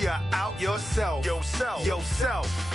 you're out yourself. Yourself.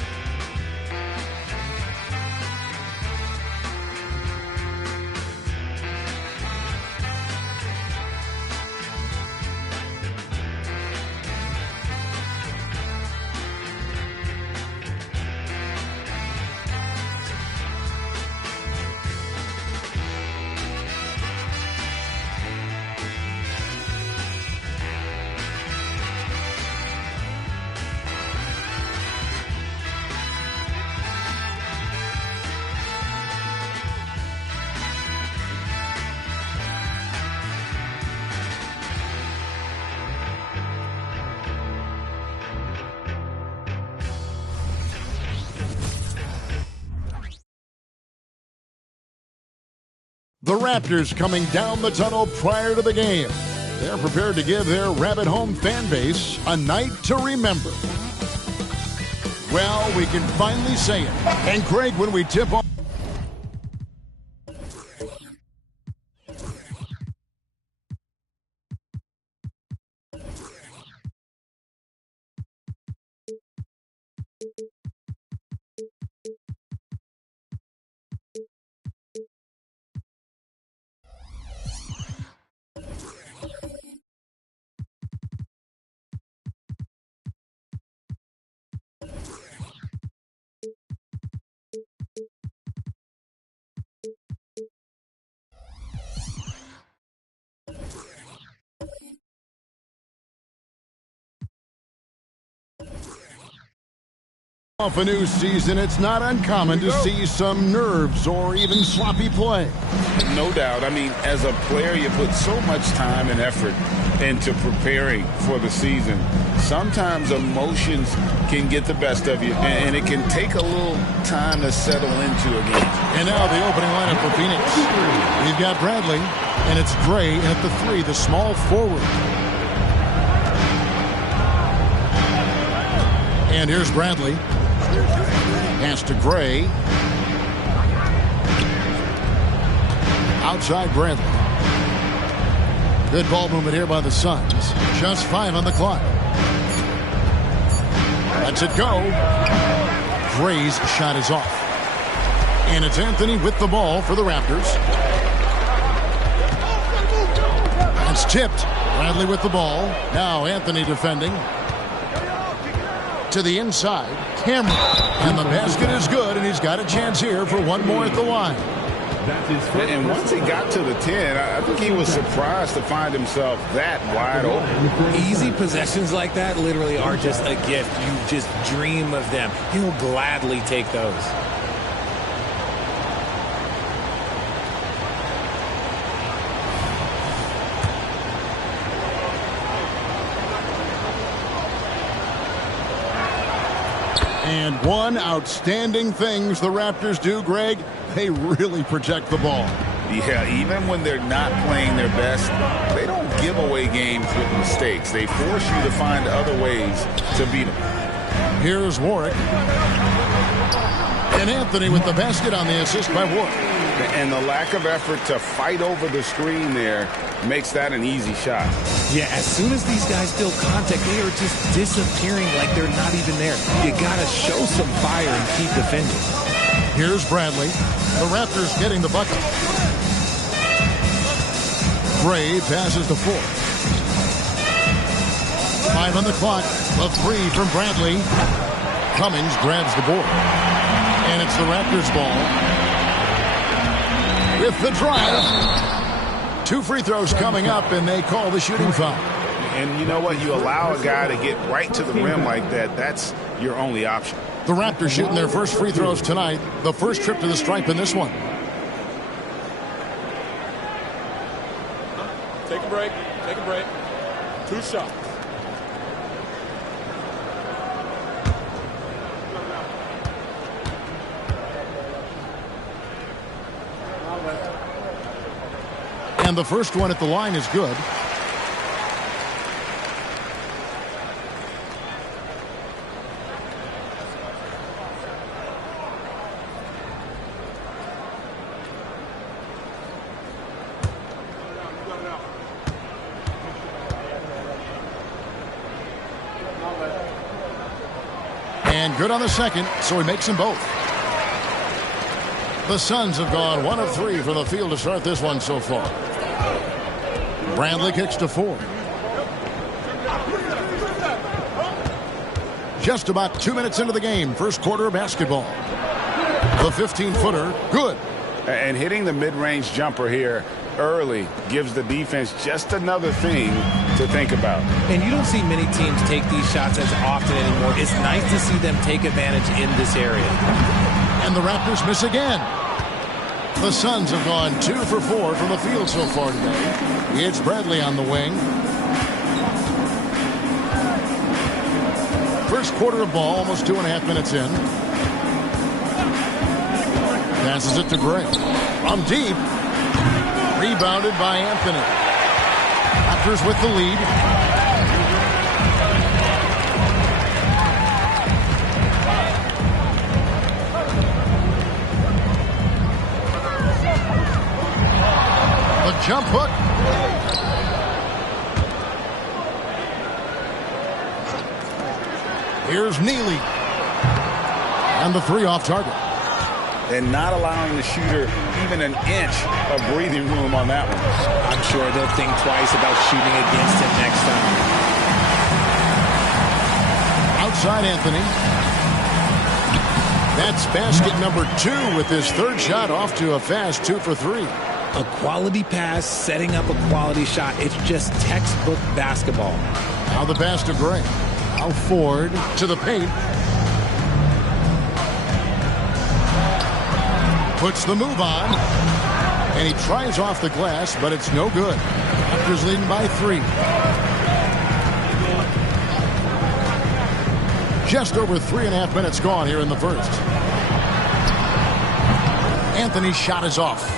The Raptors coming down the tunnel prior to the game. They're prepared to give their Rabbit Home fan base a night to remember. Well, we can finally say it. And Craig, when we tip off. Off a new season, it's not uncommon to see some nerves or even sloppy play. No doubt. I mean, as a player, you put so much time and effort into preparing for the season. Sometimes emotions can get the best of you, and it can take a little time to settle into a game. And now the opening lineup for Phoenix. We've got Bradley, and it's Gray at the 3, the small forward. And here's Bradley. Pass to Gray. Outside Bradley. Good ball movement here by the Suns. Just 5 on the clock. Lets it go. Gray's shot is off. And it's Anthony with the ball for the Raptors. That's tipped. Bradley with the ball. Now Anthony defending. To the inside. Cameron. And the basket is good, and he's got a chance here for one more at the line. And once he got to the 10, I think he was surprised to find himself that wide open. Easy possessions like that literally are just a gift. You just dream of them. He'll gladly take those. And one outstanding things the Raptors do, Greg, they really protect the ball. Yeah, even when they're not playing their best, they don't give away games with mistakes. They force you to find other ways to beat them. Here's Warwick. And Anthony with the basket on the assist by Warwick. And the lack of effort to fight over the screen there makes that an easy shot. Yeah, as soon as these guys feel contact, they are just disappearing like they're not even there. You got to show some fire and keep defending. Here's Bradley. The Raptors getting the bucket. Gray passes to 4. 5 on the clock. A 3 from Bradley. Cummings grabs the board. And it's the Raptors ball. With the drive. 2 free throws coming up, and they call the shooting foul. And you know what? You allow a guy to get right to the rim like that. That's your only option. The Raptors shooting their first free throws tonight. The first trip to the stripe in this one. Take a break. Take a break. 2 shots. And the first one at the line is good. And good on the second, so he makes them both. The Suns have gone 1 of 3 from the field to start this one so far. Bradley kicks to Ford. Just about 2 minutes into the game, first quarter of basketball. The 15-footer, good. And hitting the mid-range jumper here early gives the defense just another thing to think about. And you don't see many teams take these shots as often anymore. It's nice to see them take advantage in this area. And the Raptors miss again. The Suns have gone 2 for 4 from the field so far today. It's Bradley on the wing. First quarter of ball, almost 2.5 minutes in. Passes it to Gray. From deep. Rebounded by Anthony. Raptors with the lead. A jump hook. Here's Neely. And the 3 off target. And not allowing the shooter even an inch of breathing room on that one. I'm sure they'll think twice about shooting against him next time. Outside Anthony. That's basket number 2 with his third shot off to a fast 2 for 3. A quality pass, setting up a quality shot. It's just textbook basketball. Now the pass to Gray. Now Ford to the paint. Puts the move on. And he tries off the glass, but it's no good. Raptors leading by 3. Just over 3.5 minutes gone here in the first. Anthony's shot is off.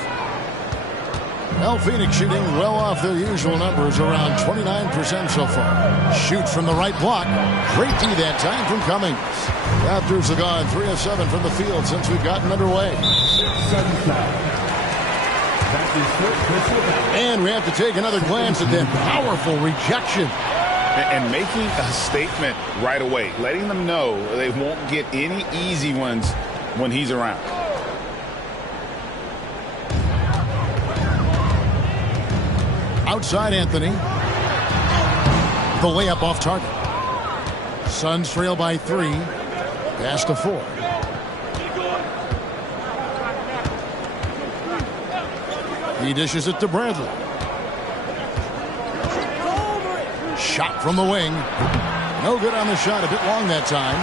Well, Phoenix shooting well off their usual numbers, around 29% so far. Shoots from the right block. Great D that time from Cummings. Raptors have gone 3 of 7 from the field since we've gotten underway. And we have to take another glance at that powerful rejection. And making a statement right away, letting them know they won't get any easy ones when he's around. Outside Anthony. The layup off target. Suns trail by 3. Pass to 4. He dishes it to Bradley. Shot from the wing. No good on the shot. A bit long that time.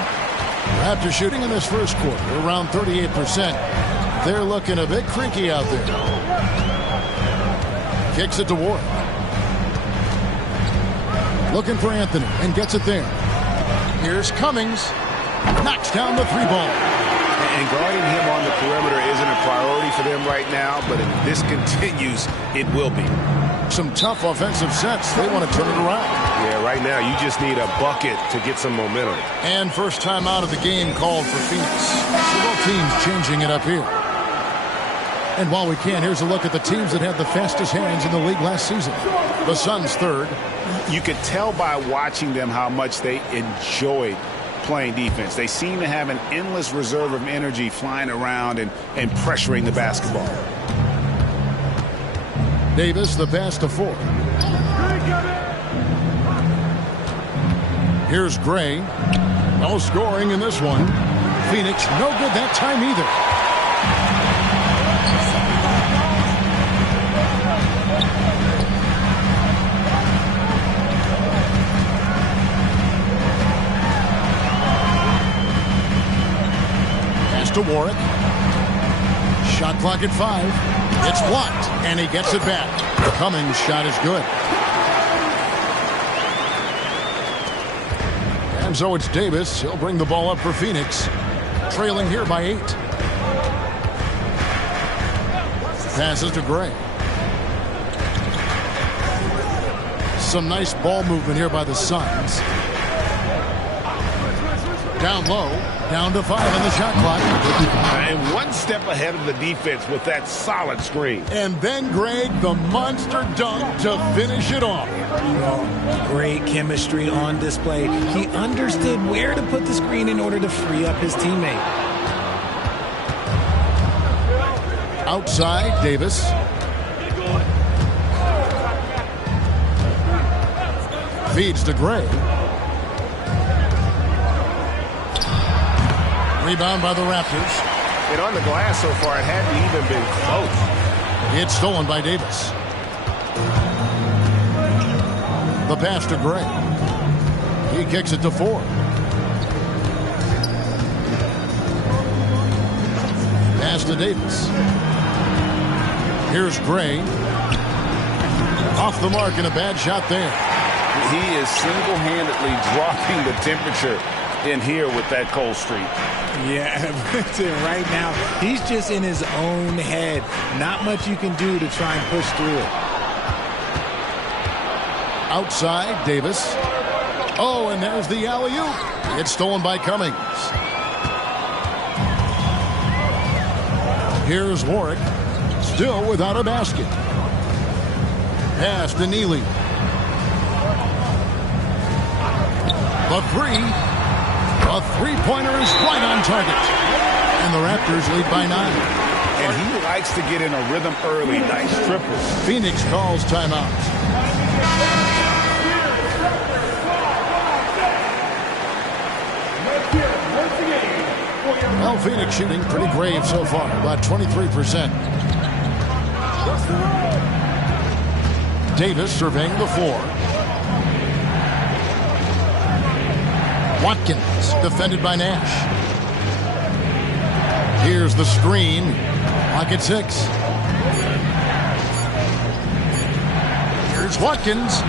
Raptors shooting in this first quarter around 38%. They're looking a bit creaky out there. Kicks it to Ward. Looking for Anthony and gets it there. Here's Cummings. Knocks down the 3 ball. And guarding him on the perimeter isn't a priority for them right now, but if this continues, it will be. Some tough offensive sets. They want to turn it around. Yeah, right now you just need a bucket to get some momentum. And first time out of the game called for Phoenix. So both teams changing it up here. And while we can, here's a look at the teams that had the fastest hands in the league last season. The Suns third. You could tell by watching them how much they enjoyed playing defense. They seem to have an endless reserve of energy flying around and pressuring the basketball. Davis, the pass to Ford. Here's Gray. No scoring in this one. Phoenix, no good that time either. To Warwick. Shot clock at 5. It's blocked, and he gets it back. Cummings' shot is good. And so it's Davis. He'll bring the ball up for Phoenix. Trailing here by 8. Passes to Gray. Some nice ball movement here by the Suns. Down low, down to 5 on the shot clock. And one step ahead of the defense with that solid screen. And then, Greg, the monster dunk to finish it off. Oh, great chemistry on display. He understood where to put the screen in order to free up his teammate. Outside, Davis. Feeds to Gray. Rebound by the Raptors. And on the glass so far, it hadn't even been close. It's stolen by Davis. The pass to Gray. He kicks it to Ford. Pass to Davis. Here's Gray. Off the mark and a bad shot there. He is single-handedly dropping the temperature in here with that cold streak. Yeah, right now, he's just in his own head. Not much you can do to try and push through it. Outside, Davis. Oh, and there's the alley-oop. It's stolen by Cummings. Here's Warwick, still without a basket. Pass to Neely. The three. A three-pointer is right on target. And the Raptors lead by 9. And he likes to get in a rhythm early. Nice triple. Phoenix calls timeout. Well, Phoenix shooting pretty grave so far, about 23%. Davis surveying the floor. Watkins, defended by Nash. Here's the screen. Clock at 6. Here's Watkins.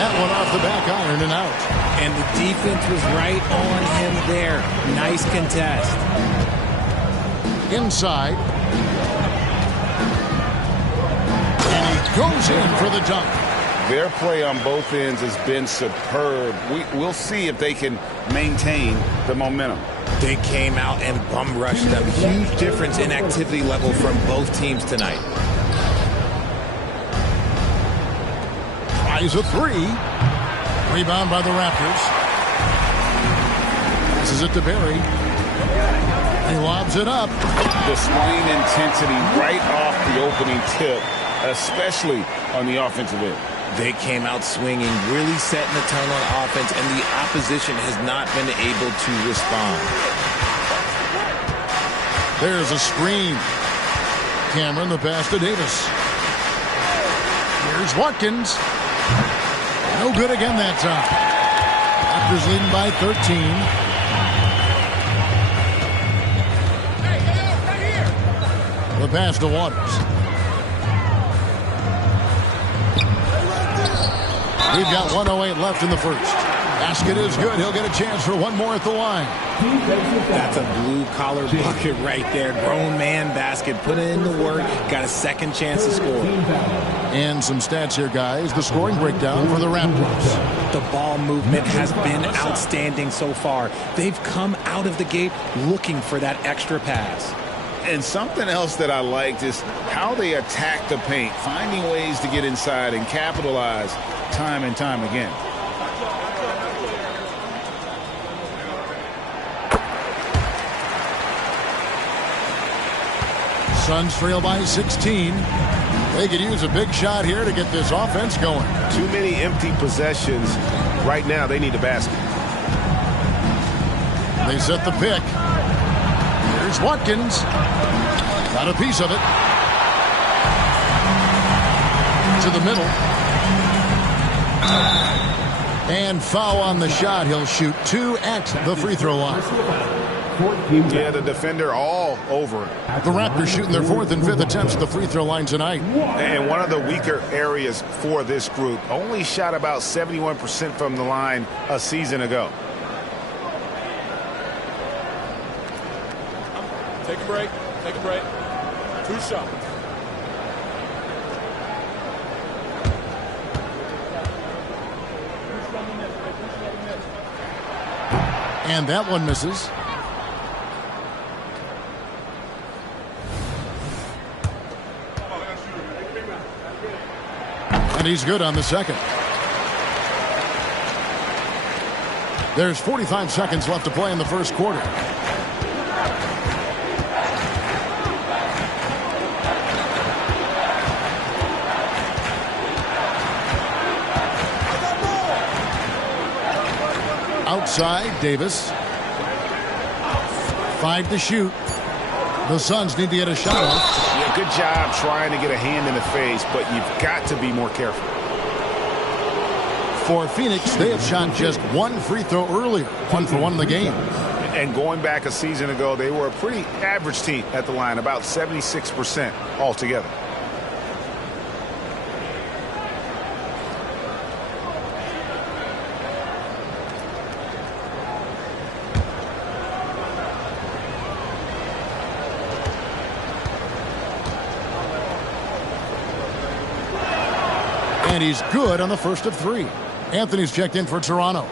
That one off the back iron and out. And the defense was right on him there. Nice contest. Inside. And he goes in for the dunk. Their play on both ends has been superb. We'll see if they can maintain the momentum. They came out and bum rushed them. Huge difference in activity level from both teams tonight. Tries a three. Rebound by the Raptors. Passes it to Barry. He lobs it up. Displaying intensity right off the opening tip, especially on the offensive end. They came out swinging, really setting the tone on offense, and the opposition has not been able to respond. There's a screen. Cameron, the pass to Davis. Here's Watkins. No good again that time. Raptors leading by 13. The pass to Waters. We've got 1:08 left in the first. Basket is good. He'll get a chance for one more at the line. That's a blue-collar bucket right there. Grown man basket. Put in the work. Got a second chance to score. And some stats here, guys. The scoring breakdown for the Raptors. The ball movement has been outstanding so far. They've come out of the gate looking for that extra pass. And something else that I liked is how they attack the paint, finding ways to get inside and capitalize time and time again. Suns trail by 16. They could use a big shot here to get this offense going. Too many empty possessions. Right now, they need a basket. They set the pick. Here's Watkins. Got a piece of it. To the middle. And foul on the shot. He'll shoot 2 at the free throw line. Yeah, the defender all over it. The Raptors shooting their 4th and 5th attempts at the free throw line tonight. And one of the weaker areas for this group. Only shot about 71% from the line a season ago. Take a break. Take a break. 2 shots. And that one misses. And he's good on the second. There's 45 seconds left to play in the first quarter. Outside, Davis. 5 to shoot. The Suns need to get a shot off. Yeah, good job trying to get a hand in the face, but you've got to be more careful. For Phoenix, they have shot just one free throw earlier. 1 for 1 in the game. And going back a season ago, they were a pretty average team at the line, about 76% altogether. And he's good on the first of 3. Anthony's checked in for Toronto.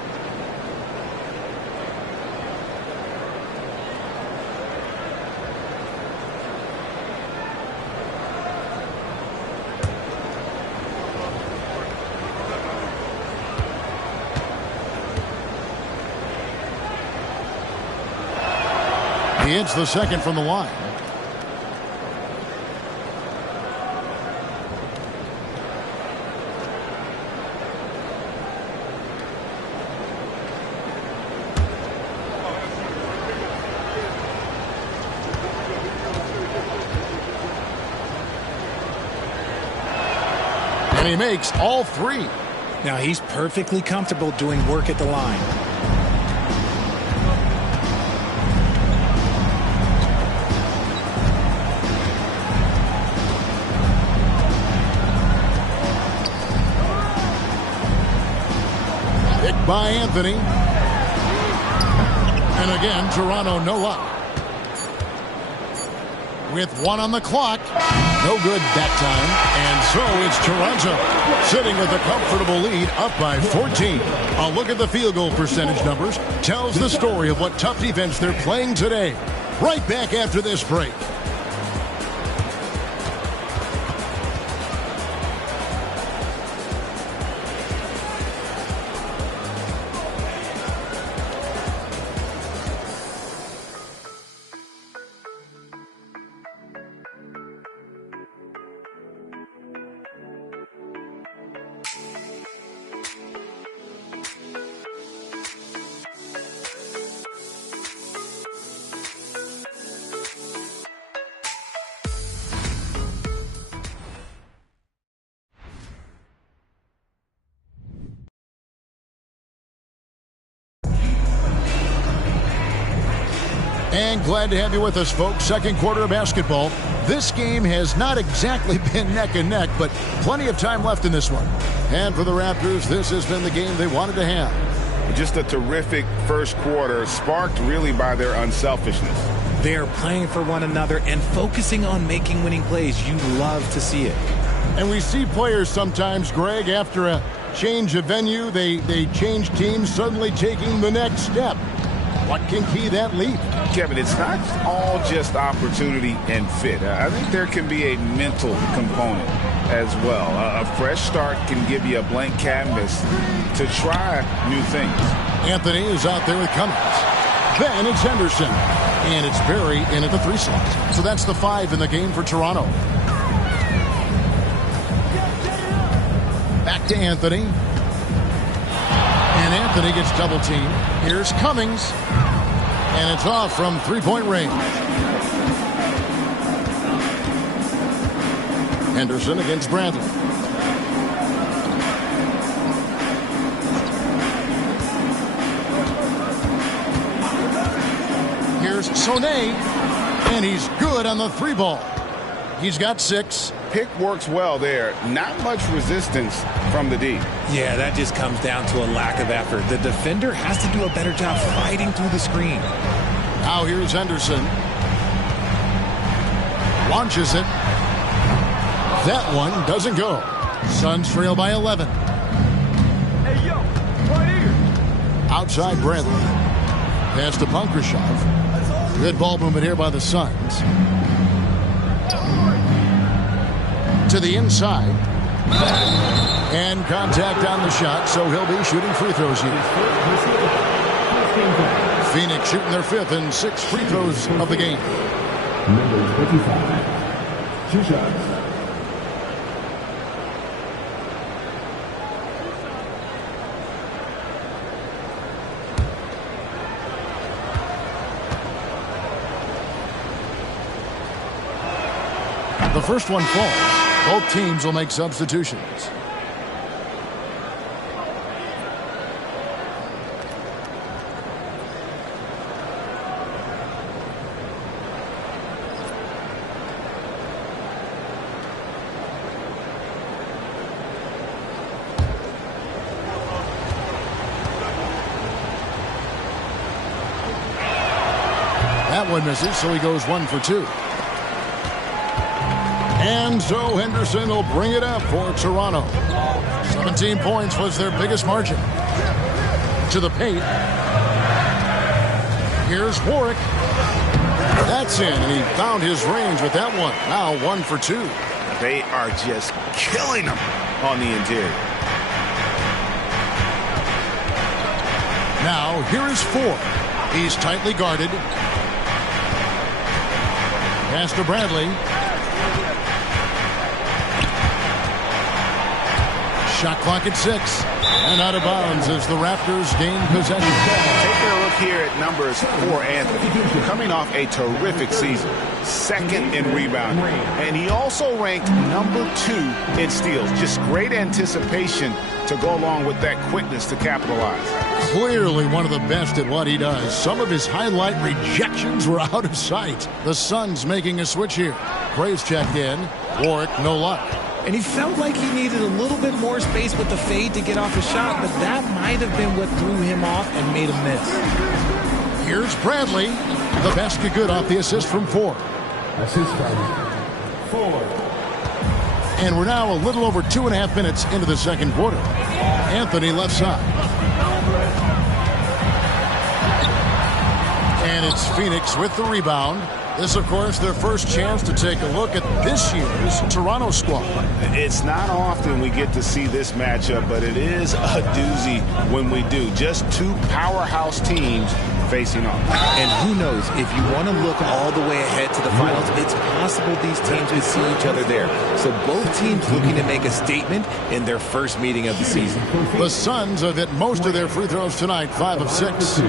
He hits the second from the line. And he makes all 3. Now he's perfectly comfortable doing work at the line. Picked by Anthony. And again, Toronto no luck. With 1 on the clock. No good that time. And so it's Toronto sitting with a comfortable lead, up by 14. A look at the field goal percentage numbers tells the story of what tough defense they're playing today. Right back after this break. And glad to have you with us, folks. Second quarter of basketball. This game has not exactly been neck and neck, but plenty of time left in this one. And for the Raptors, this has been the game they wanted to have. Just a terrific first quarter, sparked really by their unselfishness. They are playing for one another and focusing on making winning plays. You love to see it. And we see players sometimes, Greg, after a change of venue, they change teams, suddenly taking the next step. What can key that leap? Kevin, it's not all just opportunity and fit. I think there can be a mental component as well. A fresh start can give you a blank canvas to try new things. Anthony is out there with Cummings. Then it's Henderson. And it's Barry in at the 3 slot. So that's the 5 in the game for Toronto. Back to Anthony. And Anthony gets double teamed. Here's Cummings. And it's off from 3-point range. Henderson against Bradley. Here's Sonnet. And he's good on the 3 ball. He's got 6. Pick works well there. Not much resistance from the D. Yeah, that just comes down to a lack of effort. The defender has to do a better job fighting through the screen. Now here's Henderson. Launches it. That one doesn't go. Suns trail by 11. Hey, yo, right here. Outside Bradley. Pass to Punkrashov. Good ball movement here by the Suns. To the inside. And contact on the shot, so he'll be shooting free throws here. Phoenix shooting their 5th and 6 free throws of the game. Number 25. 2 shots. The first one falls. Both teams will make substitutions. That one misses, so he goes 1 for 2. And so Henderson will bring it up for Toronto. 17 points was their biggest margin. To the paint. Here's Warwick. That's in, and he found his range with that one. Now 1 for 2. They are just killing him on the interior. Now here is 4. He's tightly guarded. Pass to Bradley. Shot clock at 6. And out of bounds as the Raptors gain possession. Taking a look here at numbers for Anthony. Coming off a terrific season. 2nd in rebounding. And he also ranked number 2 in steals. Just great anticipation to go along with that quickness to capitalize. Clearly one of the best at what he does. Some of his highlight rejections were out of sight. The Suns making a switch here. Graves checked in. Warwick, no luck. And he felt like he needed a little bit more space with the fade to get off a shot, but that might have been what threw him off and made him miss. Here's Bradley. The basket good off the assist from 4. Assist from 4. And we're now a little over 2.5 minutes into the second quarter. Anthony left side. And it's Phoenix with the rebound. This, of course, their first chance to take a look at this year's Toronto squad. It's not often we get to see this matchup, but it is a doozy when we do. Just 2 powerhouse teams facing off. And who knows, if you want to look all the way ahead to the finals, it's possible these teams could see each other there. So both teams looking to make a statement in their first meeting of the season. The Suns have hit most of their free throws tonight, 5 of 6.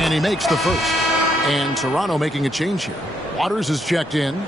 And he makes the first. And Toronto making a change here. Waters is checked in.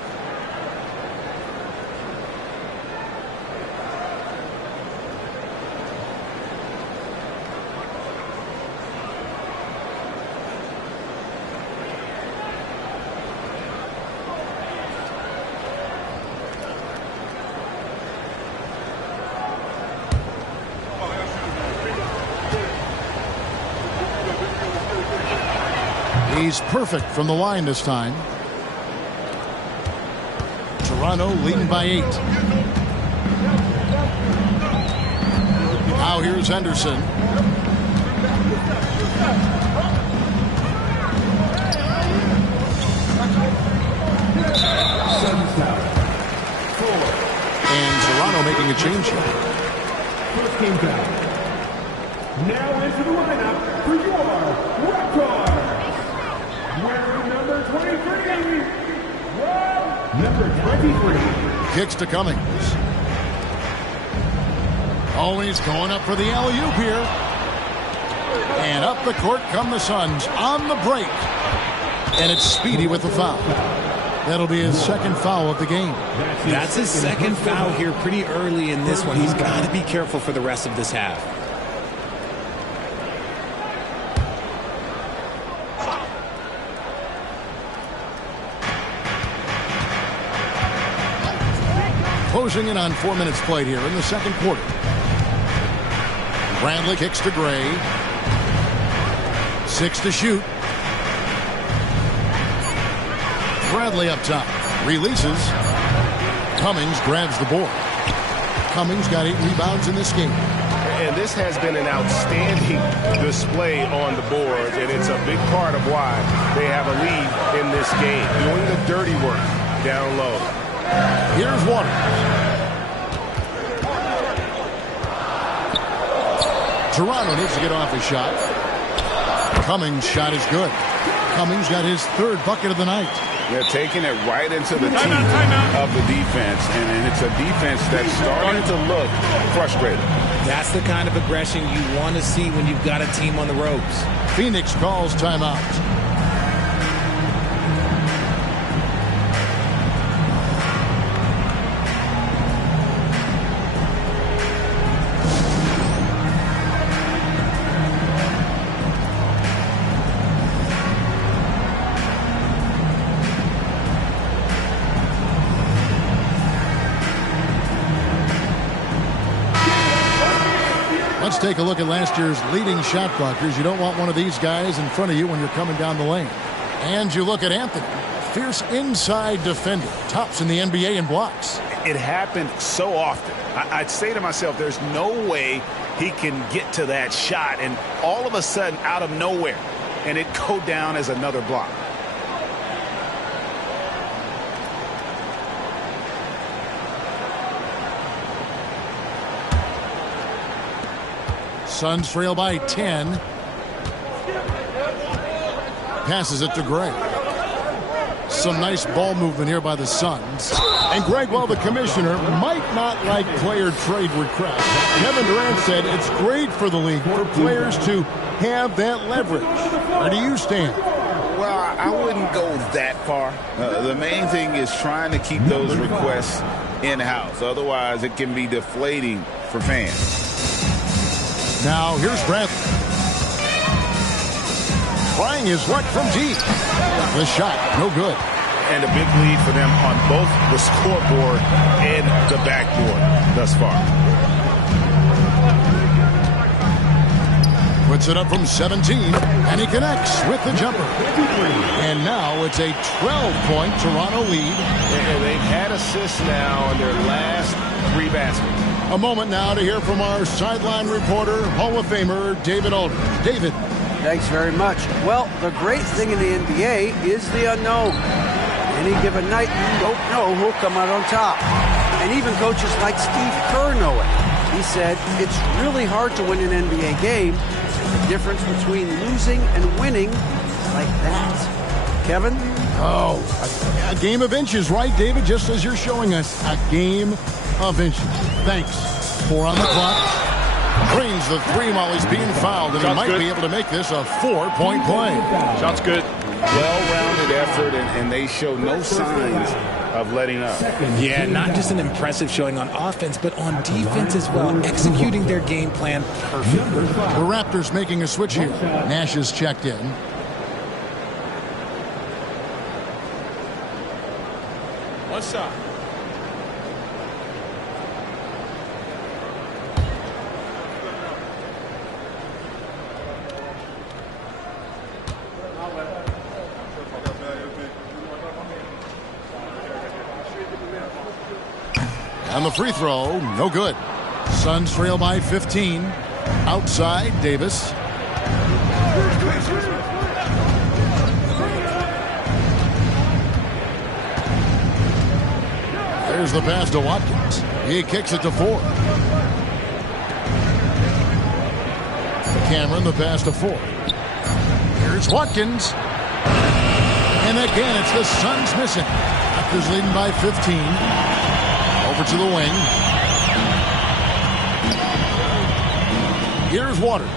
He's perfect from the line this time. Toronto leading by 8. Now here's Henderson. And Toronto making a change here. First game foul. Now into the lineup for your Raptors. Wearing number 23. Number 23. Kicks to Cummings. Always going up for the alley-oop here. And up the court come the Suns on the break. And it's Speedy with the foul. That'll be his second foul of the game. That's his second foul here pretty early in this one. He's got to be careful for the rest of this half. Closing in on 4 minutes played here in the second quarter. Bradley kicks to Gray. 6 to shoot. Bradley up top. Releases. Cummings grabs the board. Cummings got 8 rebounds in this game. And this has been an outstanding display on the boards, and it's a big part of why they have a lead in this game, doing the dirty work down low. Here's Waters. Toronto needs to get off a shot. Cummings' shot is good. Cummings got his 3rd bucket of the night. They're taking it right into the teeth of the defense, and it's a defense that's starting to look frustrated. That's the kind of aggression you want to see when you've got a team on the ropes. Phoenix calls timeout. Let's take a look at last year's leading shot blockers. You don't want one of these guys in front of you when you're coming down the lane. And you look at Anthony, fierce inside defender, tops in the NBA in blocks. It happened so often. I'd say to myself, there's no way he can get to that shot, and all of a sudden, out of nowhere, and it go down as another block. Suns trail by 10. Passes it to Gray. Some nice ball movement here by the Suns. And Greg, while the commissioner might not like player trade requests, Kevin Durant said it's great for the league for players to have that leverage. Where do you stand? Well, I wouldn't go that far. The main thing is trying to keep those requests in-house. Otherwise, it can be deflating for fans. Now, here's Bradley. Trying his luck from deep. The shot, no good. And a big lead for them on both the scoreboard and the backboard thus far. Puts it up from 17, and he connects with the jumper. And now it's a 12-point Toronto lead. And they've had assists now on their last 3 baskets. A moment now to hear from our sideline reporter, Hall of Famer David Aldridge. David. Thanks very much. Well, the great thing in the NBA is the unknown. Any given night, you don't know who'll come out on top. And even coaches like Steve Kerr know it. He said, it's really hard to win an NBA game. The difference between losing and winning is like that. Kevin? Oh, a game of inches, right, David? Just as you're showing us, a game of inches. Thanks. 4 on the clock. Drains the 3 while he's being fouled, and he might be able to make this a 4-point play. Shot's good. Well-rounded effort, and they show no signs of letting up. Yeah, not just an impressive showing on offense, but on defense as well, executing their game plan perfectly. The Raptors making a switch here. Nash is checked in. One shot. And the free throw, no good. Suns trail by 15. Outside, Davis. There's the pass to Watkins. He kicks it to 4. Cameron, the pass to 4. Here's Watkins. And again, it's the Suns missing. Raptors leading by 15. Over to the wing. Here's Waters.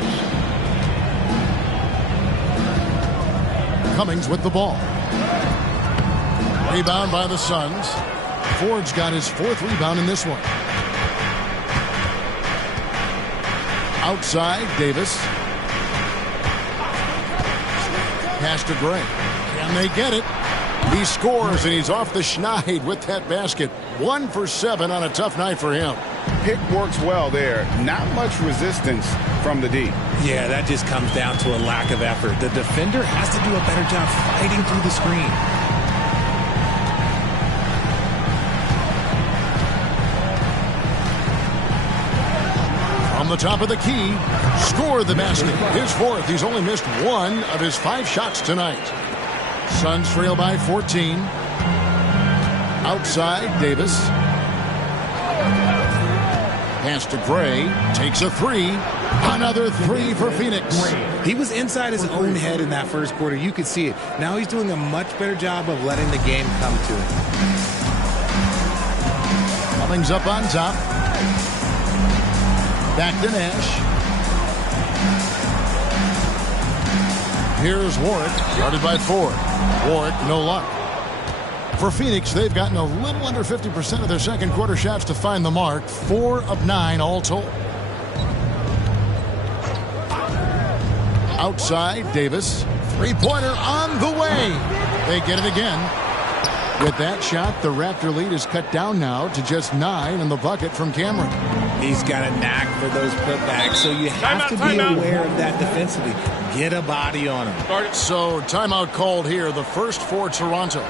Cummings with the ball. Rebound by the Suns. Ford's got his 4th rebound in this one. Outside, Davis. Pass to Gray. Can they get it? He scores, and he's off the schneid with that basket. 1 for 7 on a tough night for him. Pick works well there. Not much resistance from the D. Yeah, that just comes down to a lack of effort. The defender has to do a better job fighting through the screen. From the top of the key, scored the basket. His fourth. He's only missed one of his 5 shots tonight. Suns trail by 14. Outside, Davis. Pass to Gray. Takes a 3. Another 3 for Phoenix. He was inside his own head in that first quarter. You could see it. Now he's doing a much better job of letting the game come to him. Cummings up on top. Back to Nash. Here's Warwick, guarded by 4. Warwick, no luck. For Phoenix, they've gotten a little under 50% of their second quarter shots to find the mark. 4 of 9 all told. Outside, Davis. 3-pointer on the way. They get it again. With that shot, the Raptor lead is cut down now to just 9 in the bucket from Cameron. He's got a knack for those putbacks, so you have to be aware of that defensively. Get a body on him. So, timeout called here, the first for Toronto.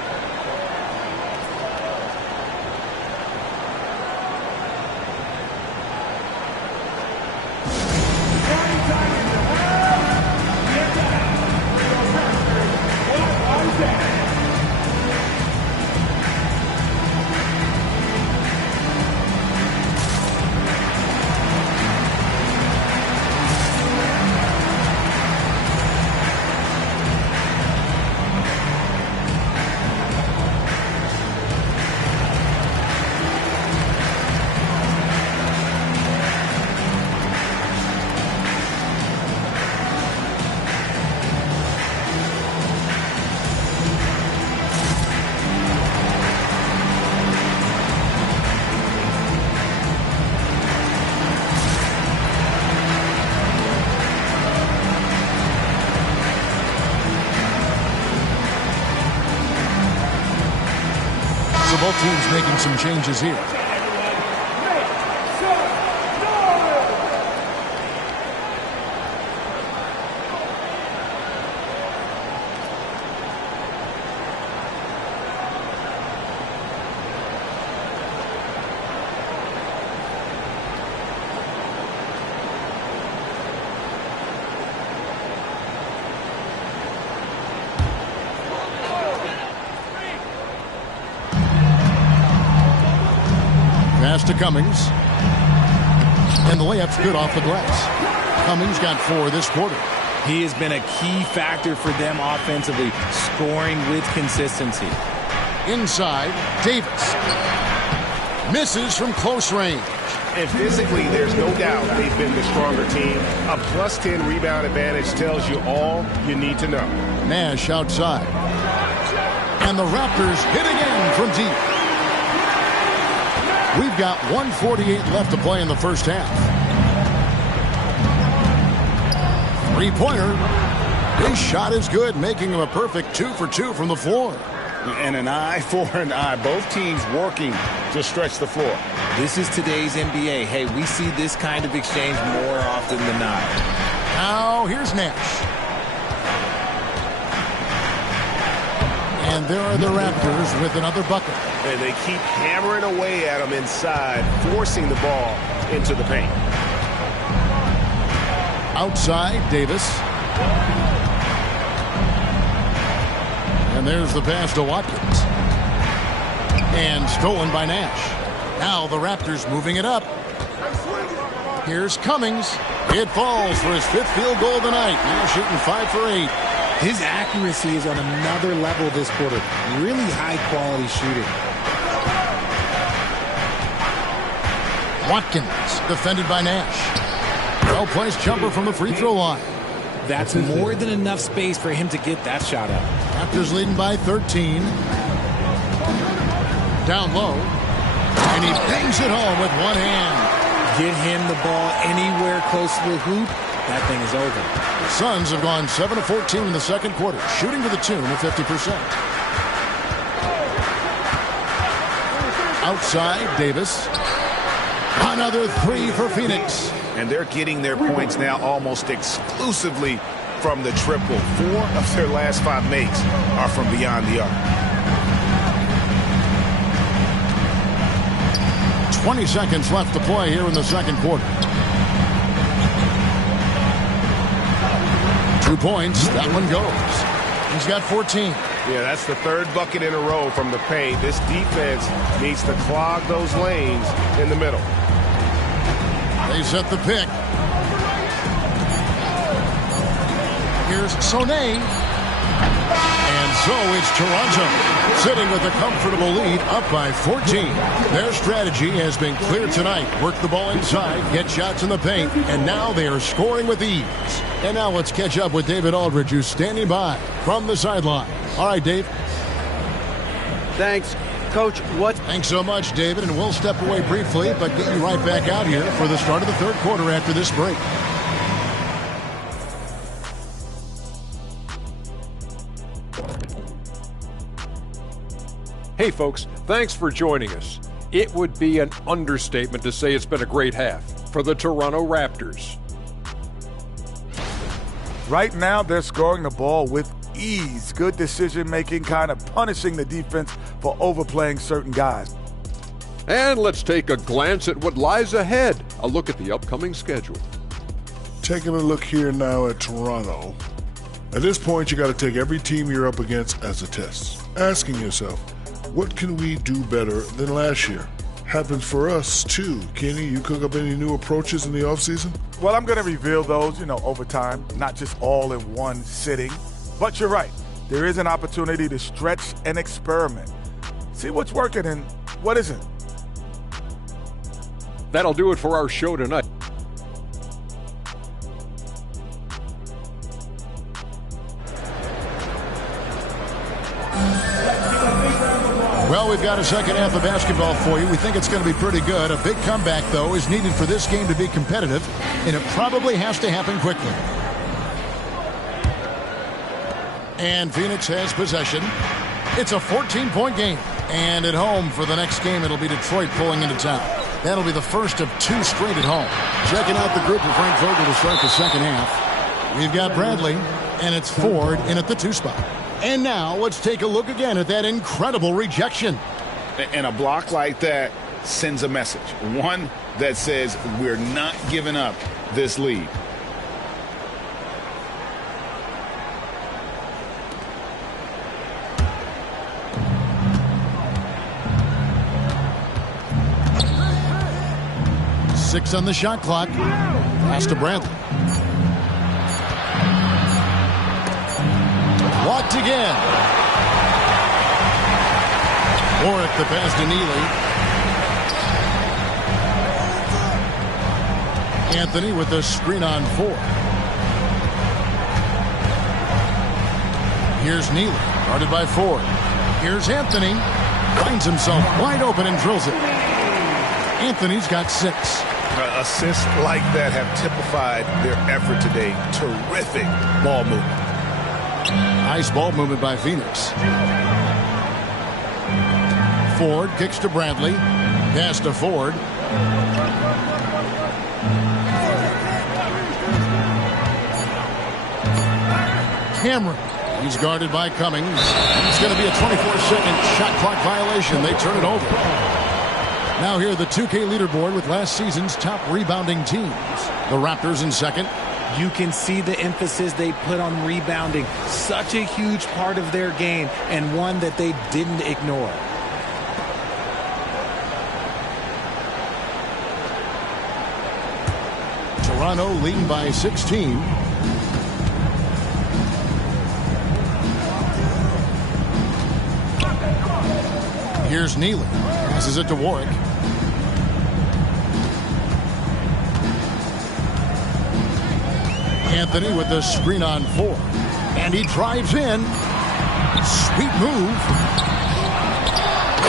Both teams making some changes here. Pass to Cummings. And the layup's good off the glass. Cummings got 4 this quarter. He has been a key factor for them offensively, scoring with consistency. Inside, Davis. Misses from close range. And physically, there's no doubt they've been the stronger team. A +10 rebound advantage tells you all you need to know. Nash outside. And the Raptors hit again from deep. We've got 1:48 left to play in the first half. 3-pointer. His shot is good, making him a perfect 2 for 2 from the floor. And an eye for an eye. Both teams working to stretch the floor. This is today's NBA. Hey, we see this kind of exchange more often than not. Now, here's Nash. And there are the Raptors with another bucket. And they keep hammering away at him inside, forcing the ball into the paint. Outside, Davis. And there's the pass to Watkins. And stolen by Nash. Now the Raptors moving it up. Here's Cummings. It falls for his 5th field goal of the night. Now shooting 5 for 8. His accuracy is on another level this quarter. Really high-quality shooting. Watkins, defended by Nash. Well-placed jumper from the free throw line. That's more than enough space for him to get that shot up. Raptors leading by 13. Down low. And he bangs it home with one hand. Get him the ball anywhere close to the hoop. That thing is over. The Suns have gone 7 of 14 in the second quarter, shooting to the tune of 50%. Outside, Davis. Another three for Phoenix. And they're getting their points now almost exclusively from the triple. 4 of their last 5 makes are from beyond the arc. 20 seconds left to play here in the second quarter. 2 points. That one goes. He's got 14. Yeah, that's the 3rd bucket in a row from the paint. This defense needs to clog those lanes in the middle. They set the pick. Here's Sonay. And so it's Toronto, sitting with a comfortable lead, up by 14. Their strategy has been clear tonight. Work the ball inside, get shots in the paint, and now they are scoring with ease. And now let's catch up with David Aldridge, who's standing by from the sideline. All right, Dave. Thanks, Coach. Thanks so much, David, and we'll step away briefly, but get you right back out here for the start of the third quarter after this break. Hey, folks, thanks for joining us. It would be an understatement to say it's been a great half for the Toronto Raptors. Right now, they're scoring the ball with ease. Good decision-making, kind of punishing the defense for overplaying certain guys. And let's take a glance at what lies ahead. A look at the upcoming schedule. Taking a look here now at Toronto. At this point, you got to take every team you're up against as a test. Asking yourself, what can we do better than last year? Happens for us, too. Kenny, you cook up any new approaches in the offseason? Well, I'm going to reveal those, over time, not just all in one sitting. But you're right. There is an opportunity to stretch and experiment. See what's working and what isn't. That'll do it for our show tonight. Well, we've got a second half of basketball for you. We think it's going to be pretty good. A big comeback, though, is needed for this game to be competitive, and it probably has to happen quickly. And Phoenix has possession. It's a 14-point game. And at home for the next game, it'll be Detroit pulling into town. That'll be the first of 2 straight at home. Checking out the group of Frank Vogel to start the second half. We've got Bradley, and it's Ford in at the 2 spot. And now let's take a look again at that incredible rejection. And a block like that sends a message. One that says we're not giving up this lead. Six on the shot clock. Pass to Bradley. Blocked again. Warwick the pass to Neely. Anthony with the screen on 4. Here's Neely, guarded by Ford. Here's Anthony. Finds himself wide open and drills it. Anthony's got 6. Assists like that have typified their effort today. Terrific ball movement. Nice ball movement by Phoenix. Ford kicks to Bradley. Pass to Ford. Cameron. He's guarded by Cummings. It's going to be a 24-second shot clock violation. They turn it over. Now here the 2K leaderboard with last season's top rebounding teams. The Raptors in second. You can see the emphasis they put on rebounding. Such a huge part of their game, and one that they didn't ignore. Toronto leading by 16. Here's Neely. Passes it to Warwick. Anthony with the screen on 4. And he drives in. Sweet move.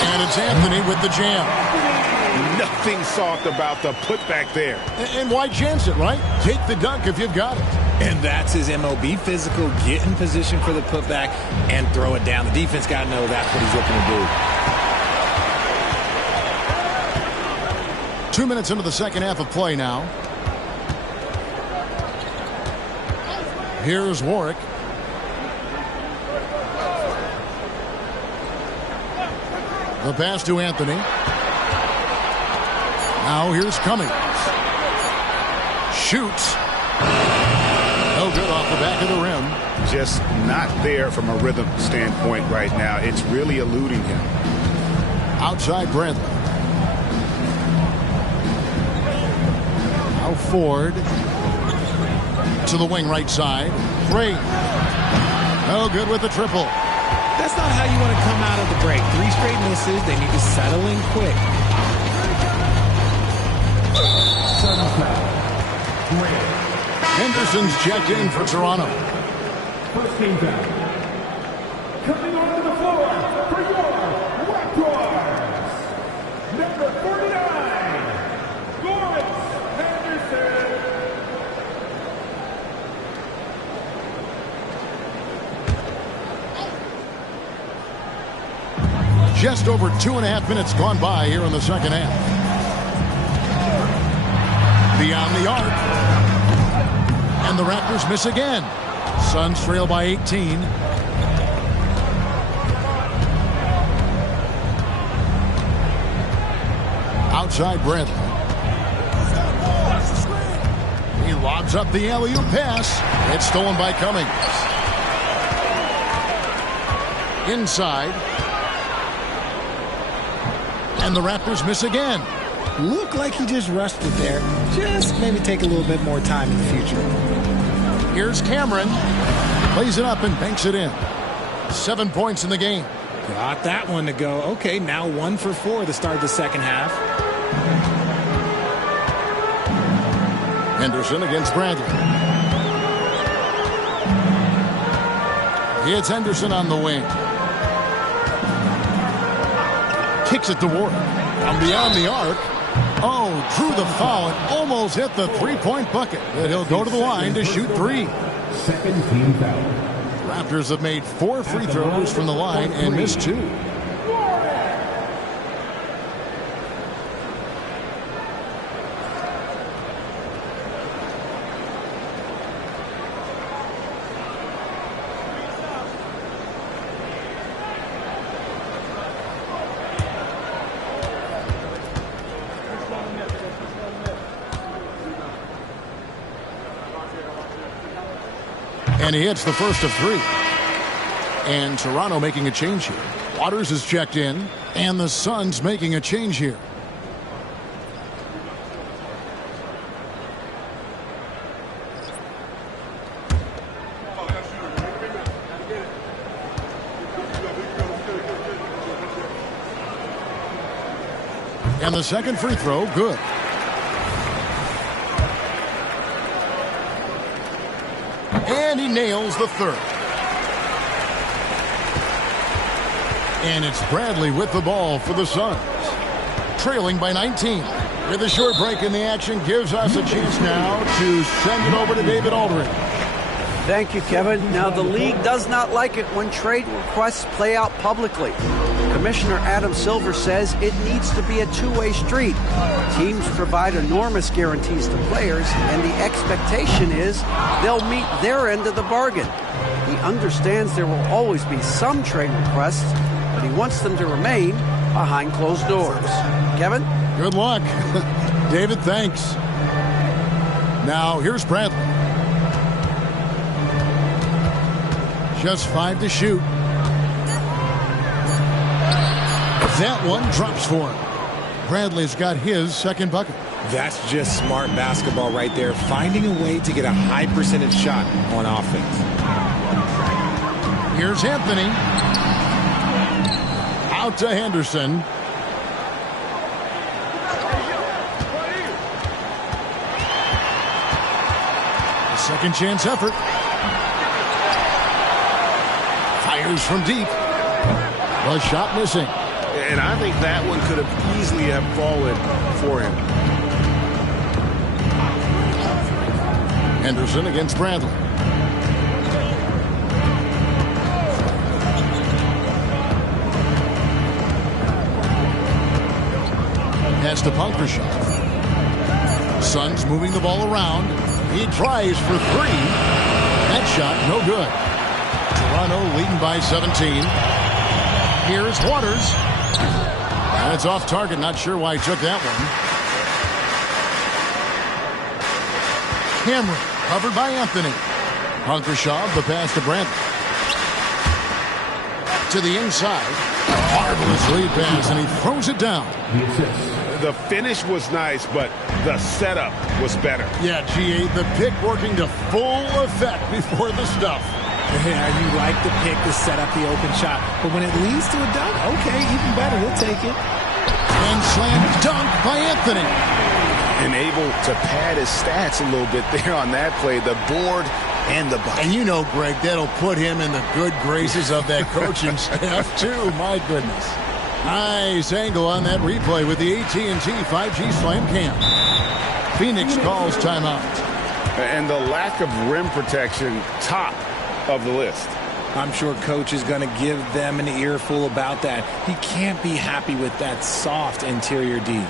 And it's Anthony with the jam. Nothing soft about the putback there. And why chance it, right? Take the dunk if you've got it. And that's his MO. Be physical, get in position for the putback, and throw it down. The defense got to know that's what he's looking to do. 2 minutes into the second half of play now. Here's Warwick. The pass to Anthony. Now here's Cummings. Shoots. No good off the back of the rim. Just not there from a rhythm standpoint right now. It's really eluding him. Outside Bradley. Now Ford. To the wing right side. Gray. No good with the triple. That's not how you want to come out of the break. 3 straight misses. They need to settle in quick. Henderson's checked in for Toronto. First team foul. Coming onto the floor for your Raptors. Number 49, Henderson. Just over 2.5 minutes gone by here in the second half. Beyond the arc. And the Raptors miss again. Suns trail by 18. Outside Bradley. He lobs up the alley-oop pass. It's stolen by Cummings. Inside. And the Raptors miss again. Looked like he just rushed it there. Just maybe take a little bit more time in the future. Here's Cameron. Plays it up and banks it in. 7 points in the game. Got that one to go. Okay, now 1 for 4 to start the second half. Henderson against Bradley. It's Henderson on the wing. Kicks it to Ward. From beyond the arc. Oh, drew the foul and almost hit the three-point bucket. But he'll go to the line to shoot 3. Second team foul. Raptors have made 4 free throws from the line and missed 2. And he hits the first of 3. And Toronto making a change here. Waters is checked in. And the Suns making a change here. And the second free throw, good. And he nails the third. And it's Bradley with the ball for the Suns. Trailing by 19. With a short break in the action, gives us a chance now to send it over to David Aldridge. Thank you, Kevin. Now, the league does not like it when trade requests play out publicly. Commissioner Adam Silver says it needs to be a two-way street. Teams provide enormous guarantees to players, and the expectation is they'll meet their end of the bargain. He understands there will always be some trade requests, but he wants them to remain behind closed doors. Kevin? Good luck. David, thanks. Now, here's Bradley. Just 5 to shoot. That one drops for him. Bradley's got his second bucket. That's just smart basketball right there. Finding a way to get a high percentage shot on offense. Here's Anthony. Out to Henderson. A second chance effort. Fires from deep. The shot missing. And I think that one could have easily have fallen for him. Henderson against Bradley. Pass to Punkershot. Suns moving the ball around. He tries for three. That shot, no good. Toronto leading by 17. Here's Waters. And it's off target. Not sure why he took that one. Cameron covered by Anthony. Hunkershaw, the pass to Brandt. To the inside. Marvelous lead pass, and he throws it down. The finish was nice, but the setup was better. Yeah, G8, the pick working to full effect before the stuff. Yeah, you like the pick to set up the open shot. But when it leads to a dunk, okay, even better. He'll take it. And slam dunk by Anthony. And able to pad his stats a little bit there on that play. The board and the bucket. And you know, Greg, that'll put him in the good graces of that coaching staff, too. My goodness. Nice angle on that replay with the AT&T 5G Slam Cam. Phoenix calls timeout. And the lack of rim protection, top of the list. I'm sure coach is going to give them an earful about that. He can't be happy with that soft interior D.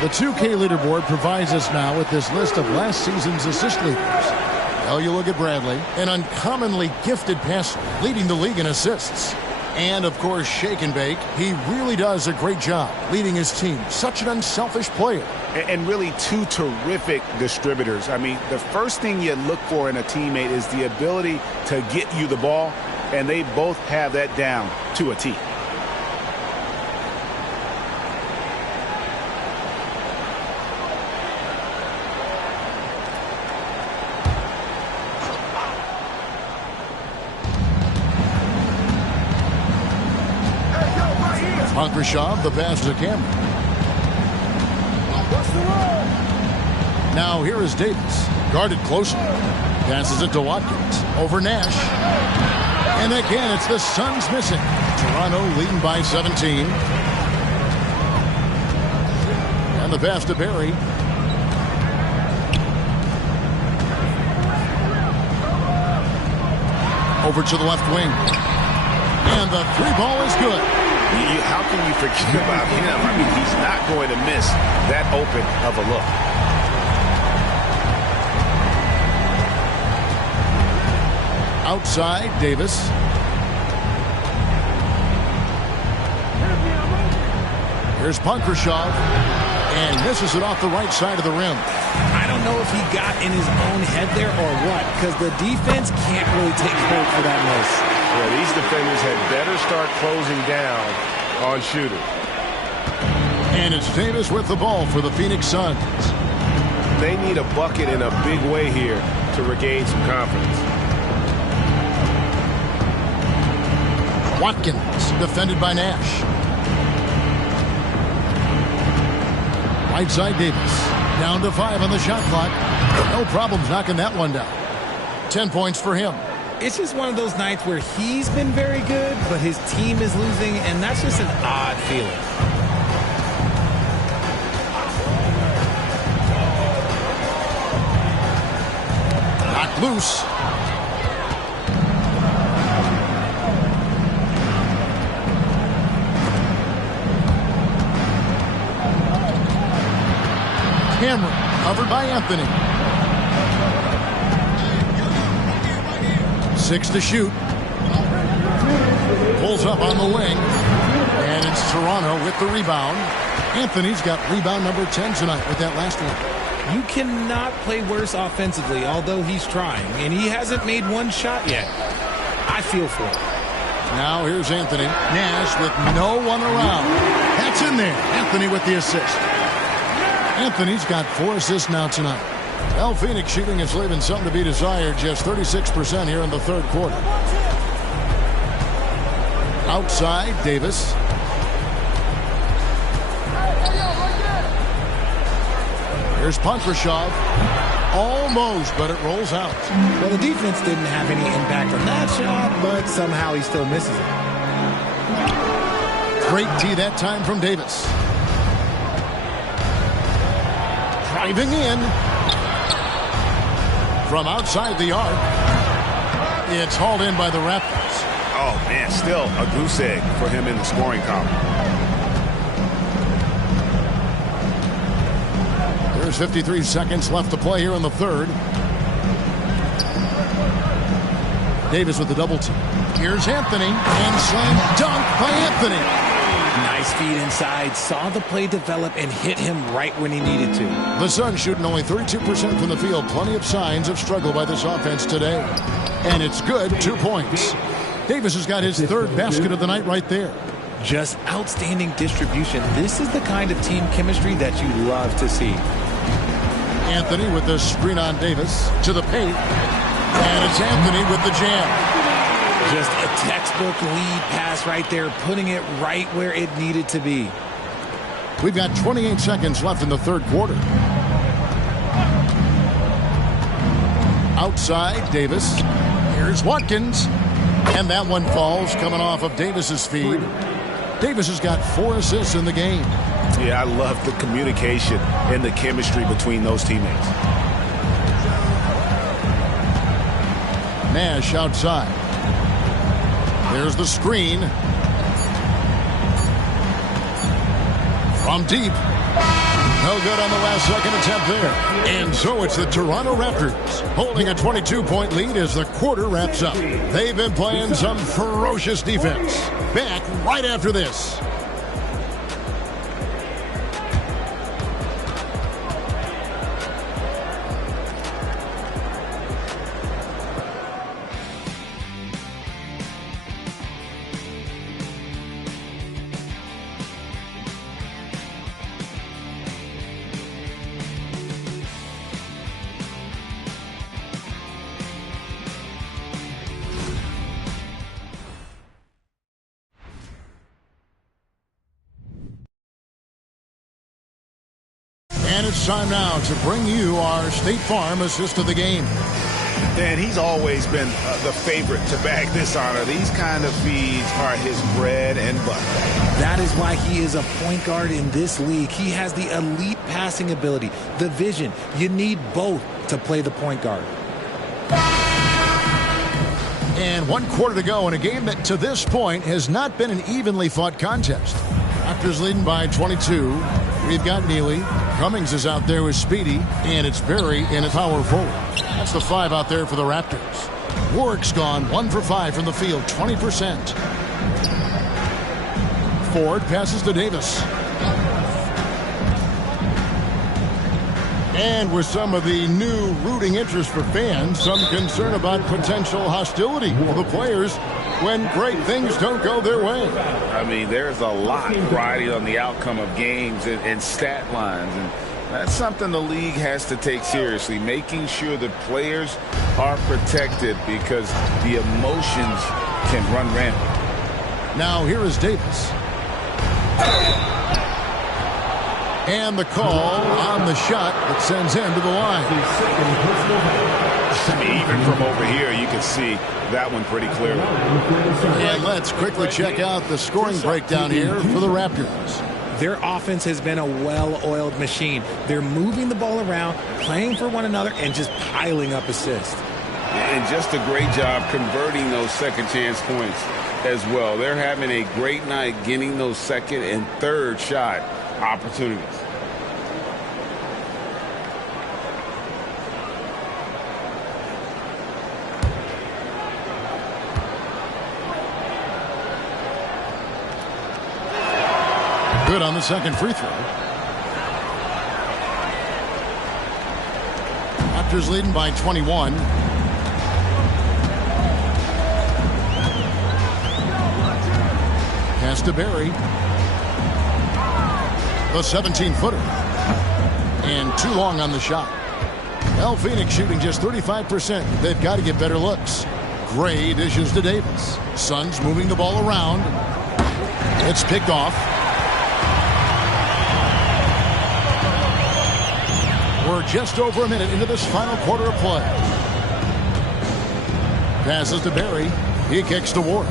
The 2K leaderboard provides us now with this list of last season's assist leaders. Well, you look at Bradley, an uncommonly gifted passer, leading the league in assists. And, of course, Shake and Bake. He really does a great job leading his team. Such an unselfish player. And really two terrific distributors. I mean, the first thing you look for in a teammate is the ability to get you the ball, and they both have that down to a T. Hunkershaw, the pass to Cameron. Now here is Davis, guarded closely. Passes it to Watkins, over Nash. And again, it's the Suns missing. Toronto leading by 17. And the pass to Barry. Over to the left wing. And the three ball is good. How can you forget about him? I mean, he's not going to miss that open of a look. Outside, Davis. Here's Hunkershaw. And misses it off the right side of the rim. I don't know if he got in his own head there or what, because the defense can't really take credit for that miss. Yeah, these defenders had better start closing down on shooting. And it's Davis with the ball for the Phoenix Suns. They need a bucket in a big way here to regain some confidence. Watkins, defended by Nash. Right side Davis. Down to 5 on the shot clock. No problems knocking that one down. 10 points for him. It's just one of those nights where he's been very good, but his team is losing, and that's just an odd feeling. Knocked loose. Cameron, covered by Anthony. 6 to shoot. Pulls up on the wing. And it's Toronto with the rebound. Anthony's got rebound number 10 tonight with that last one. You cannot play worse offensively, although he's trying. And he hasn't made one shot yet. I feel for him. Now here's Anthony. Nash with no one around. That's in there. Anthony with the assist. Anthony's got 4 assists now tonight. Well, Phoenix shooting is leaving something to be desired. Just 36% here in the third quarter. Outside, Davis. Here's Punkrashov. Almost, but it rolls out. Well, the defense didn't have any impact on that shot, but somehow he still misses it. Great tee that time from Davis. Driving in. From outside the arc. It's hauled in by the Raptors. Oh, man, still a goose egg for him in the scoring column. There's 53 seconds left to play here in the third. Davis with the double team. Here's Anthony. And slam dunk by Anthony. Nice feed inside. Saw the play develop and hit him right when he needed to. The Suns shooting only 32% from the field. Plenty of signs of struggle by this offense today. And it's good. 2 points. Davis has got his third basket of the night right there. Just outstanding distribution. This is the kind of team chemistry that you love to see. Anthony with the screen on Davis to the paint. And it's Anthony with the jam. Just a textbook lead pass right there, putting it right where it needed to be. We've got 28 seconds left in the third quarter. Outside, Davis. Here's Watkins. And that one falls coming off of Davis's feed. Davis has got 4 assists in the game. Yeah, I love the communication and the chemistry between those teammates. Nash outside. There's the screen. From deep. No good on the last second attempt there. And so it's the Toronto Raptors holding a 22-point lead as the quarter wraps up. They've been playing some ferocious defense. Back right after this. And it's time now to bring you our State Farm assist of the game. And he's always been the favorite to bag this honor. These kind of feeds are his bread and butter. That is why he is a point guard in this league. He has the elite passing ability, the vision. You need both to play the point guard. And 1 quarter to go in a game that to this point has not been an evenly fought contest. Raptors leading by 22. We've got Neely. Cummings is out there with Speedy. And it's Berry in a power forward. That's the 5 out there for the Raptors. Warwick's gone 1 for 5 from the field, 20%. Ford passes to Davis. And with some of the new rooting interest for fans, some concern about potential hostility for the players when great things don't go their way. I mean, there's a lot riding on the outcome of games and stat lines. And that's something the league has to take seriously, making sure the players are protected because the emotions can run rampant. Now here is Davis. And the call on the shot that sends him to the line. I mean, even from over here, you can see that one pretty clearly. And let's quickly check out the scoring breakdown here for the Raptors. Their offense has been a well-oiled machine. They're moving the ball around, playing for one another, and just piling up assists. And just a great job converting those second chance points as well. They're having a great night getting those second and third shot opportunities. Good on the second free throw. Raptors leading by 21. Pass to Berry. The 17-footer. And too long on the shot. Well, Phoenix shooting just 35%. They've got to get better looks. Gray dishes to Davis. Suns moving the ball around. It's picked off. We're just over a minute into this final quarter of play. Passes to Barry. He kicks to Ward.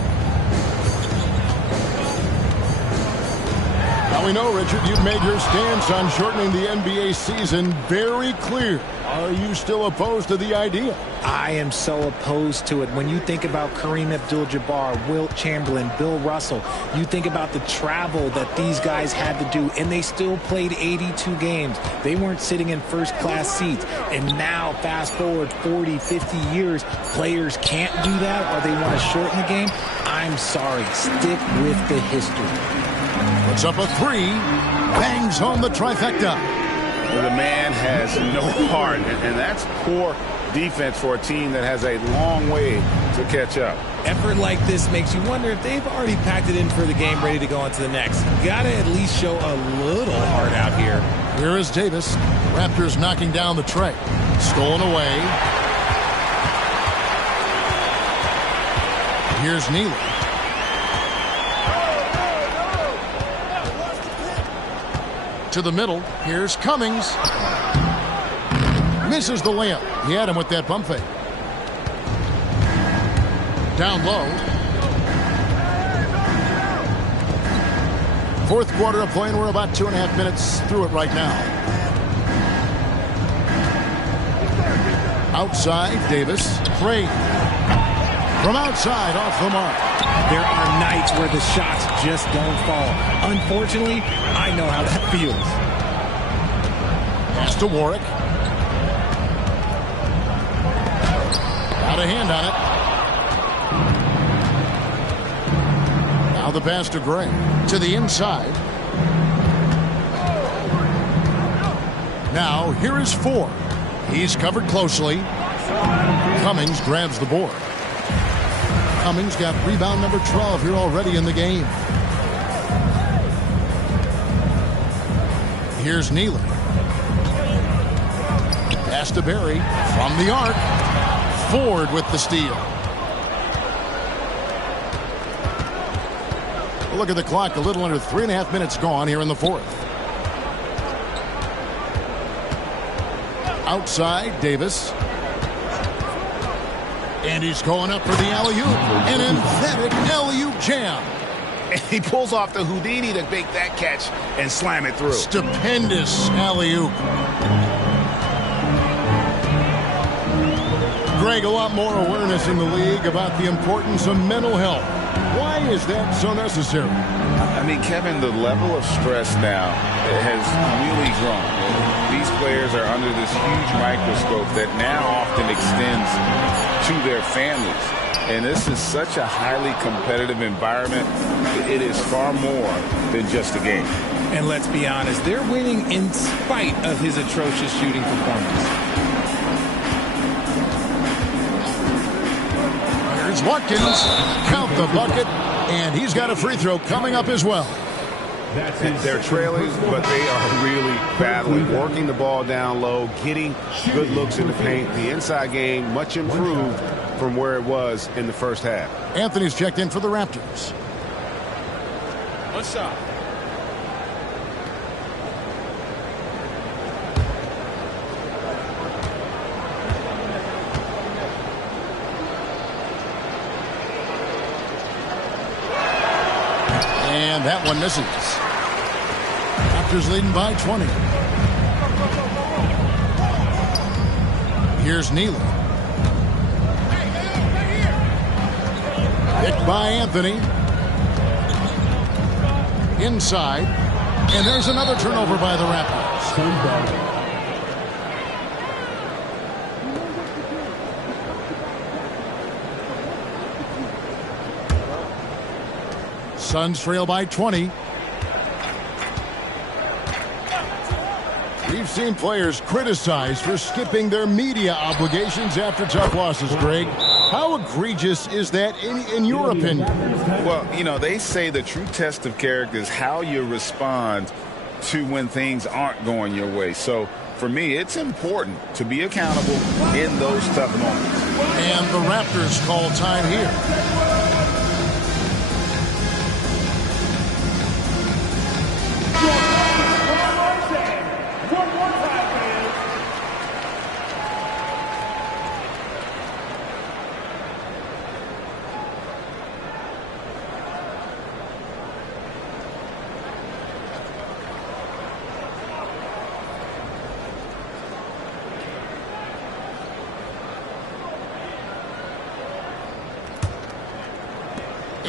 Now we know, Richard, you've made your stance on shortening the NBA season very clear. Are you still opposed to the idea? I am so opposed to it. When you think about Kareem Abdul-Jabbar, Wilt Chamberlain, Bill Russell, you think about the travel that these guys had to do, and they still played 82 games. They weren't sitting in first-class seats. And now, fast forward 40, 50 years, players can't do that, or they want to shorten the game. I'm sorry. Stick with the history. Puts up a three. Bangs home the trifecta. The man has no heart, and that's poor defense for a team that has a long way to catch up. Effort like this makes you wonder if they've already packed it in for the game, ready to go on to the next. Gotta at least show a little heart out here. Here is Davis. Raptors knocking down the tray. Stolen away. Here's Neely. To the middle. Here's Cummings. Misses the layup. He had him with that bump fake. Down low. Fourth quarter of play, and we're about 2.5 minutes through it right now. Outside, Davis. Free. From outside, off the mark. There are nights where the shots just don't fall. Unfortunately, I know how that feels. Pass to Warwick. Got a hand on it. Now the pass to Gray. To the inside. Now here is Ford. He's covered closely. Cummings grabs the board. Cummings got rebound number 12 here already in the game. Here's Neely. Pass to Barry from the arc. Ford with the steal. Look at the clock. A little under 3.5 minutes gone here in the fourth. Outside, Davis. And he's going up for the alley-oop. An emphatic alley-oop jam. And he pulls off the Houdini to make that catch and slam it through. Stupendous alley-oop. Greg, a lot more awareness in the league about the importance of mental health. Why is that so necessary? I mean, Kevin, the level of stress now has really grown. These players are under this huge microscope that now often extends to their families. And this is such a highly competitive environment. It is far more than just a game. And let's be honest, they're winning in spite of his atrocious shooting performance. Here's Watkins. Count the bucket. And he's got a free throw coming up as well. They're trailing, but they are really battling, working the ball down low, getting good looks in the paint. The inside game much improved from where it was in the first half. Anthony's checked in for the Raptors. What's up? And that one misses. Raptors leading by 20. Here's Neely. Picked by Anthony. Inside. And there's another turnover by the Raptors. Suns trail by 20. We've seen players criticized for skipping their media obligations after tough losses, Greg. How egregious is that in your opinion? Well, you know, they say the true test of character is how you respond to when things aren't going your way. So for me, it's important to be accountable in those tough moments. And the Raptors call time here.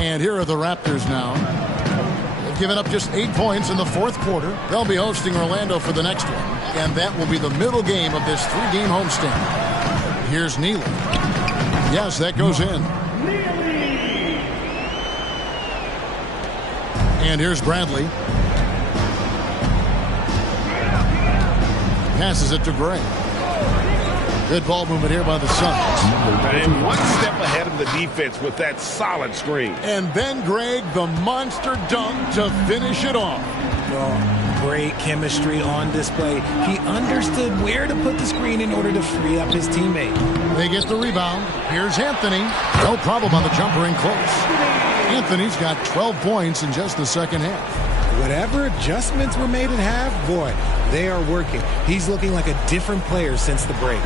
And here are the Raptors now. They've given up just 8 points in the fourth quarter. They'll be hosting Orlando for the next one. And that will be the middle game of this 3-game homestand. Here's Neely. Yes, that goes in. And here's Bradley. Passes it to Gray. Good ball movement here by the Suns. And one step ahead of the defense with that solid screen. And then Greg, the monster dunk to finish it off. Well, great chemistry on display. He understood where to put the screen in order to free up his teammate. They get the rebound. Here's Anthony. No problem on the jumper in close. Anthony's got 12 points in just the second half. Whatever adjustments were made at half, boy, they are working. He's looking like a different player since the break.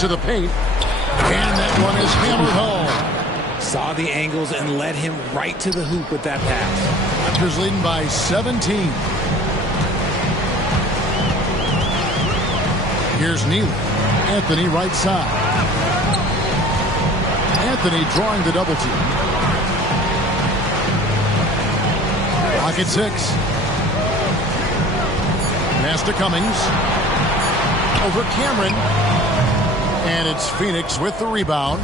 To the paint. And that one is hammered home. Saw the angles and led him right to the hoop with that pass. Raptors leading by 17. Here's Neely. Anthony right side. Anthony drawing the double team. Clock at 6. Pass to Cummings. Over Cameron. And it's Phoenix with the rebound.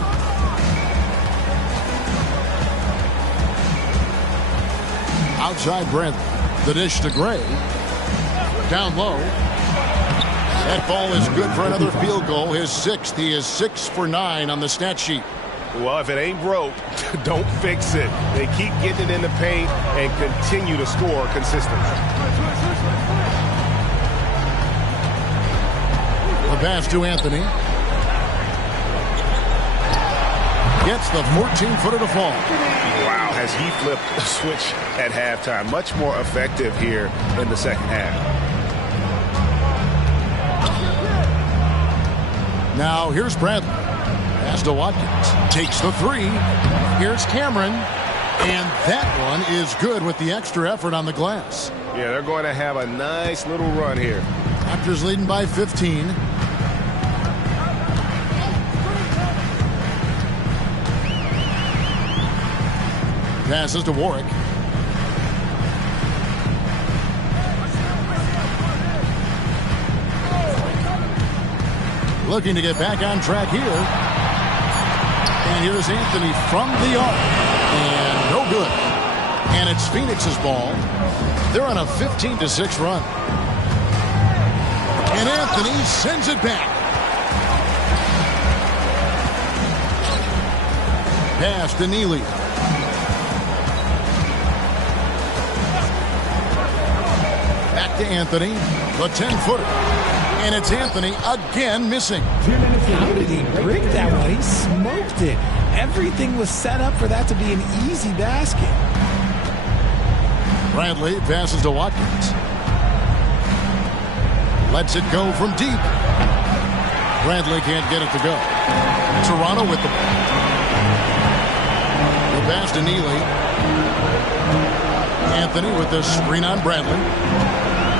Outside Brent. The dish to Gray. Down low. That ball is good for another field goal. His 6th. He is 6 for 9 on the stat sheet. Well, if it ain't broke, don't fix it. They keep getting it in the paint and continue to score consistently. The pass to Anthony. Gets the 14-footer to fall. Wow, has he flipped the switch at halftime. Much more effective here in the second half. Now here's Bradley. Pass to Watkins. Takes the 3. Here's Cameron. And that one is good with the extra effort on the glass. Yeah, they're going to have a nice little run here. Raptors leading by 15. Passes to Warwick. Looking to get back on track here. And here's Anthony from the arc. And no good. And it's Phoenix's ball. They're on a 15-6 run. And Anthony sends it back. Pass to Neely. Back to Anthony. The 10-footer. And it's Anthony again missing. How did he break that one? He smoked it. Everything was set up for that to be an easy basket. Bradley passes to Watkins. Lets it go from deep. Bradley can't get it to go. Toronto with the ball. The pass to Neely. Anthony with the screen on Bradley.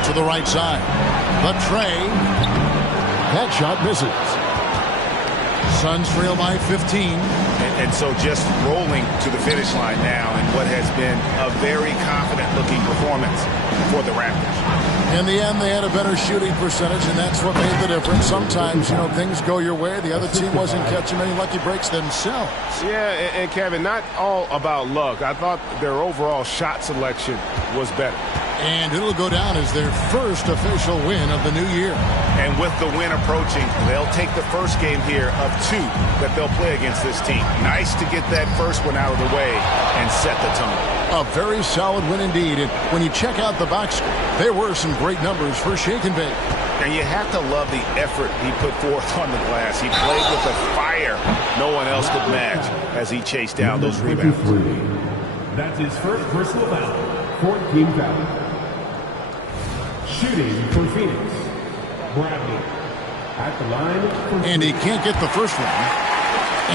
To the right side. The tray. That shot misses. Suns trail by 15. And so just rolling to the finish line now in what has been a very confident-looking performance for the Raptors. In the end, they had a better shooting percentage, and that's what made the difference. Sometimes, you know, things go your way. The other team wasn't catching many lucky breaks themselves. Yeah, and Kevin, not all about luck. I thought their overall shot selection was better. And it'll go down as their first official win of the new year. And with the win approaching, they'll take the first game here of 2 that they'll play against this team. Nice to get that first one out of the way and set the tone. A very solid win indeed. And when you check out the box score, there were some great numbers for Shake and Bake. And you have to love the effort he put forth on the glass. He played with the fire no one else could match as he chased down those rebounds. That's his first personal foul. 14 foul. Shooting for Phoenix, Bradley. At the line. And he can't get the first one.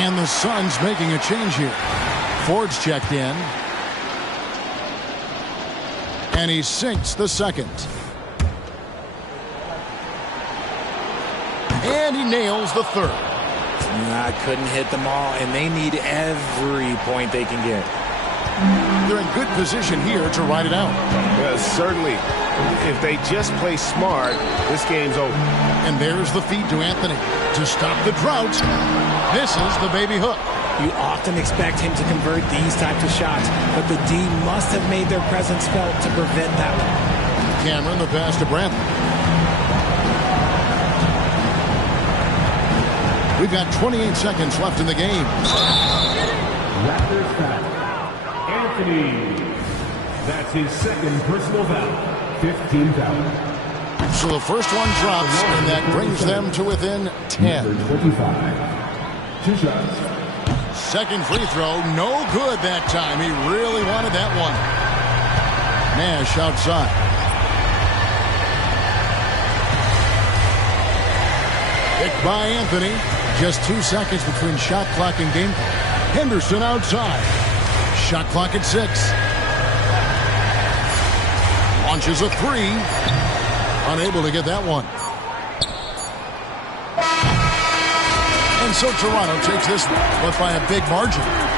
And the Suns making a change here. Ford's checked in. And he sinks the second. And he nails the third. Couldn't hit them all, and they need every point they can get. They're in good position here to ride it out. Certainly. If they just play smart, this game's over. And there's the feed to Anthony to stop the drought. This is the baby hook. You often expect him to convert these types of shots, but the D must have made their presence felt to prevent that one. Cameron, the pass to Bradley. We've got 28 seconds left in the game. Raptors foul. Anthony. That's his second personal foul. 15 foul. So the first one drops, and that brings them to within 10. 25. 2 shots. Second free throw, no good that time. He really wanted that one. Nash outside. Picked by Anthony. Just 2 seconds between shot clock and game clock. Henderson outside. Shot clock at 6. Launches a 3. Unable to get that one. And so Toronto takes this one, but by a big margin.